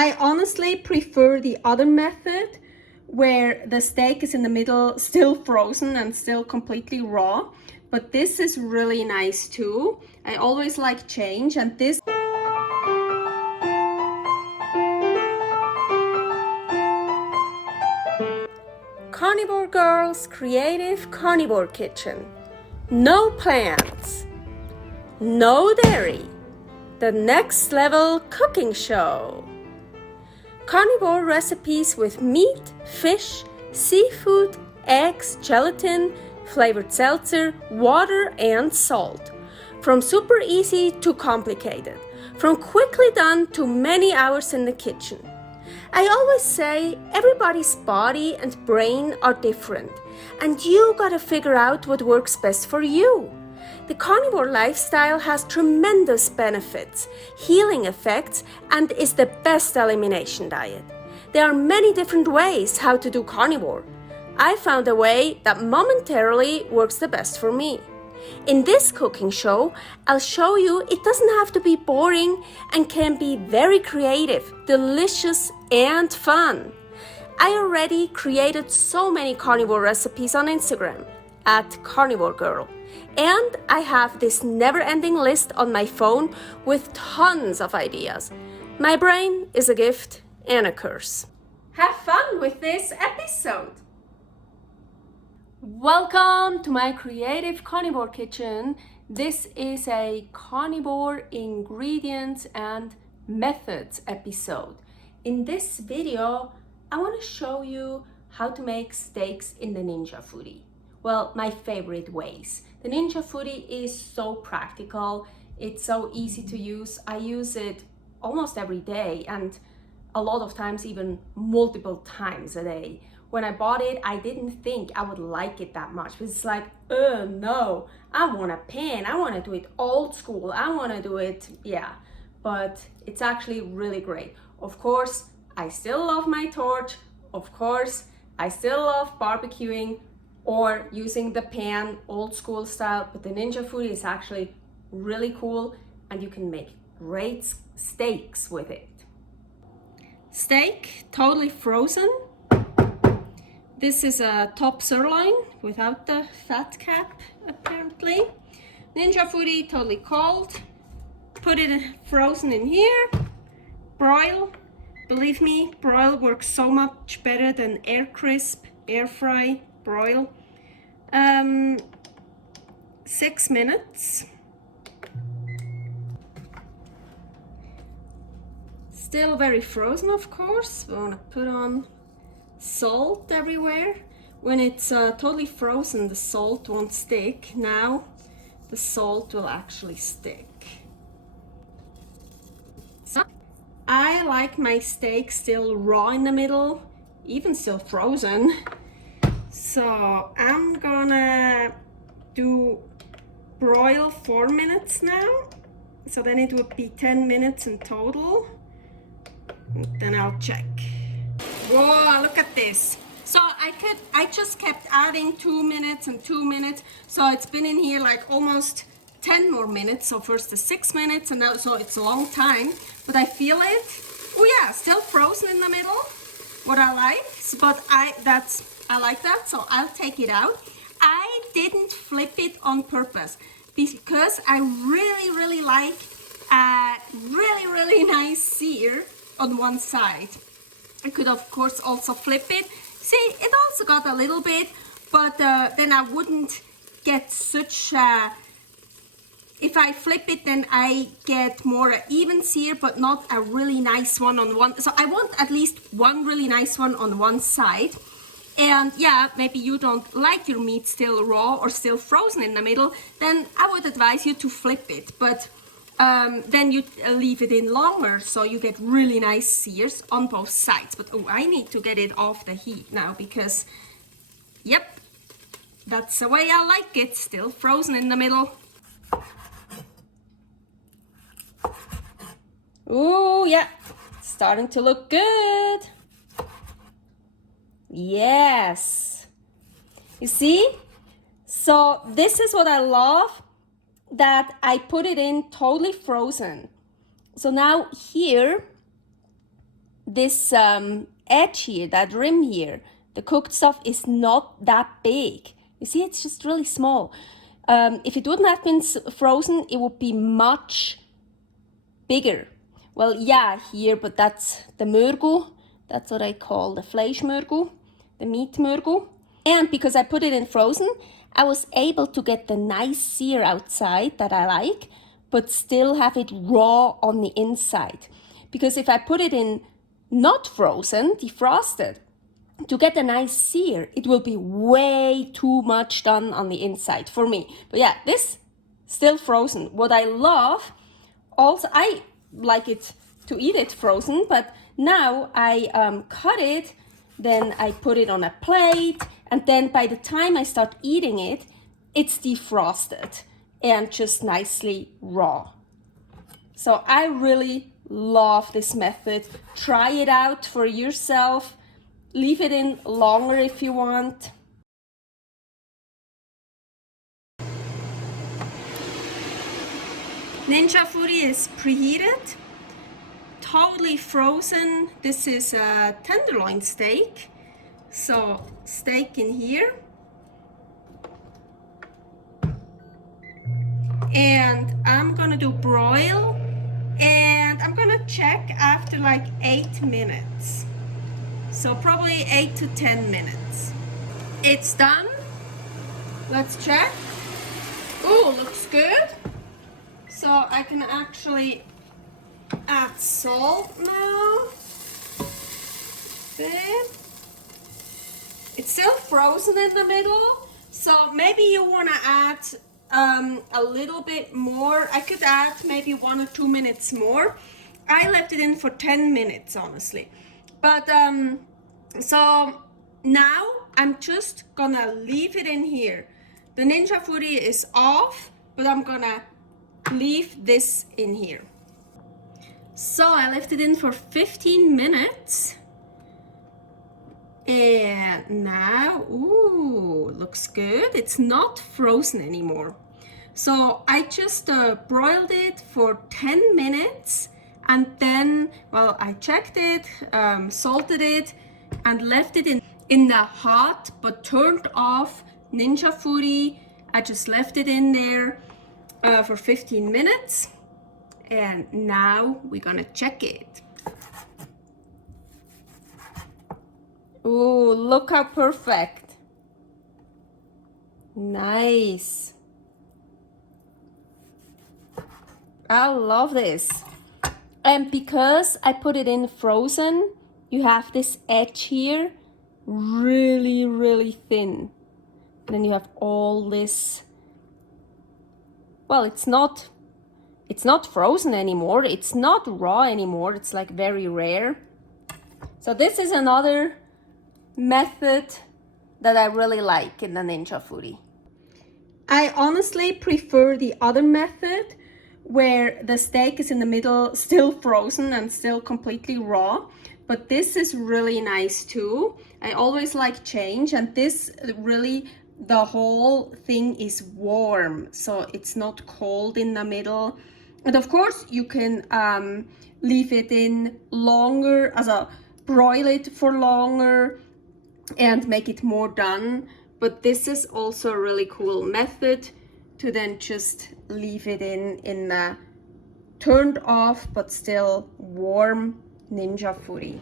I honestly prefer the other method where the steak is in the middle, still frozen and still completely raw. But this is really nice too. I always like change, and this Carnivore Girl's Creative Carnivore Kitchen. No plants, no dairy, the next level cooking show. Carnivore recipes with meat, fish, seafood, eggs, gelatin, flavored seltzer, water, and salt. From super easy to complicated, from quickly done to many hours in the kitchen. I always say everybody's body and brain are different, and you gotta figure out what works best for you. The carnivore lifestyle has tremendous benefits, healing effects, and is the best elimination diet. There are many different ways how to do carnivore. I found a way that momentarily works the best for me. In this cooking show, I'll show you it doesn't have to be boring and can be very creative, delicious, and fun. I already created so many carnivore recipes on Instagram at karnivorgirl. And I have this never-ending list on my phone with tons of ideas. My brain is a gift and a curse. Have fun with this episode! Welcome to my Creative Carnivore Kitchen. This is a carnivore ingredients and methods episode. In this video, I want to show you how to make steaks in the Ninja Foodi. Well, my favorite ways. The Ninja Foodi is so practical. It's so easy to use. I use it almost every day and a lot of times even multiple times a day. When I bought it, I didn't think I would like it that much. It's like, no, I want a pan. I want to do it old school. I want to do it, but it's actually really great. Of course, I still love my torch. Of course, I still love barbecuing or using the pan old school style, but the Ninja Foodi is actually really cool and you can make great steaks with it. Steak, totally frozen. This is a top sirloin without the fat cap, apparently. Ninja Foodi, totally cold. Put it frozen in here. Broil. Believe me, broil works so much better than air crisp, air fry, broil. 6 minutes. Still very frozen, of course. We want to put on salt everywhere. When it's totally frozen, the salt won't stick. Now the salt will actually stick. So I like my steak still raw in the middle, even still frozen. So I'm gonna do broil 4 minutes now. So then it would be 10 minutes in total. Then I'll check. Whoa, look at this. So I just kept adding 2 minutes and 2 minutes. So it's been in here like almost 10 more minutes. So first the 6 minutes and now, so it's a long time, but I feel it. Oh yeah, still frozen in the middle. What I like, but I like that, so I'll take it out. I didn't flip it on purpose because I really like a really nice sear on one side. I could of course also flip it. See, it also got a little bit, but then I wouldn't get such if I flip it, then I get more even sear, but not a really nice one on one. So I want at least one really nice one on one side. And yeah, maybe you don't like your meat still raw or still frozen in the middle, then I would advise you to flip it. But then you leave it in longer, so you get really nice sears on both sides. But oh, I need to get it off the heat now because, yep, that's the way I like it, still frozen in the middle. Oh yeah, starting to look good. Yes. You see? So this is what I love, that I put it in totally frozen. So now here, this edge here, that rim here, the cooked stuff is not that big. You see, it's just really small. If it wouldn't have been frozen, it would be much bigger. Well, yeah, here, but that's the mörgel. That's what I call the fleischmörgel, the meat mörgel. And because I put it in frozen, I was able to get the nice sear outside that I like, but still have it raw on the inside. Because if I put it in not frozen, defrosted, to get a nice sear, it will be way too much done on the inside for me. But yeah, this still frozen. What I love, also I like it to eat it frozen, but now I cut it, then I put it on a plate, and then by the time I start eating it, it's defrosted and just nicely raw. So I really love this method. Try it out for yourself. Leave it in longer if you want. Ninja Foodi is preheated, totally frozen. This is a tenderloin steak. So steak in here. And I'm gonna do broil, and I'm gonna check after like 8 minutes. So probably 8 to 10 minutes. It's done. Let's check. Oh, looks good. So I can actually add salt now. There. It's still frozen in the middle, so maybe you want to add a little bit more. I could add maybe 1 or 2 minutes more. I left it in for 10 minutes, honestly. But so now I'm just gonna leave it in here. The Ninja Foodi is off, but I'm gonna leave this in here. So I left it in for 15 minutes. And now, ooh, looks good. It's not frozen anymore. So I just broiled it for 10 minutes, and then, well, I checked it, salted it, and left it in the hot but turned off Ninja Foodi. I just left it in there for 15 minutes, and now we're gonna check it. Oh, look how perfect. Nice. I love this. And because I put it in frozen, you have this edge here, really, really thin. And then you have all this, well, it's not frozen anymore. It's not raw anymore. It's like very rare. So this is another method that I really like in the Ninja Foodi. I honestly prefer the other method where the steak is in the middle, still frozen and still completely raw. But this is really nice too. I always like change, and this really, the whole thing is warm, so it's not cold in the middle. And of course you can leave it in longer, broil it for longer and make it more done. But this is also a really cool method to then just leave it in the turned off but still warm Ninja Foodi.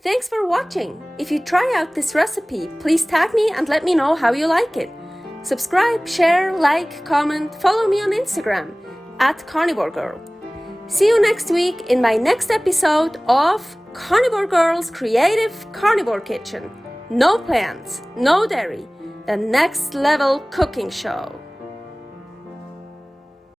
Thanks for watching. If you try out this recipe, please tag me and let me know how you like it. Subscribe, share, like, comment, follow me on Instagram @karnivorgirl. See you next week in my next episode of Carnivore Girl's Creative Carnivore Kitchen. No plants, no dairy, the next level cooking show.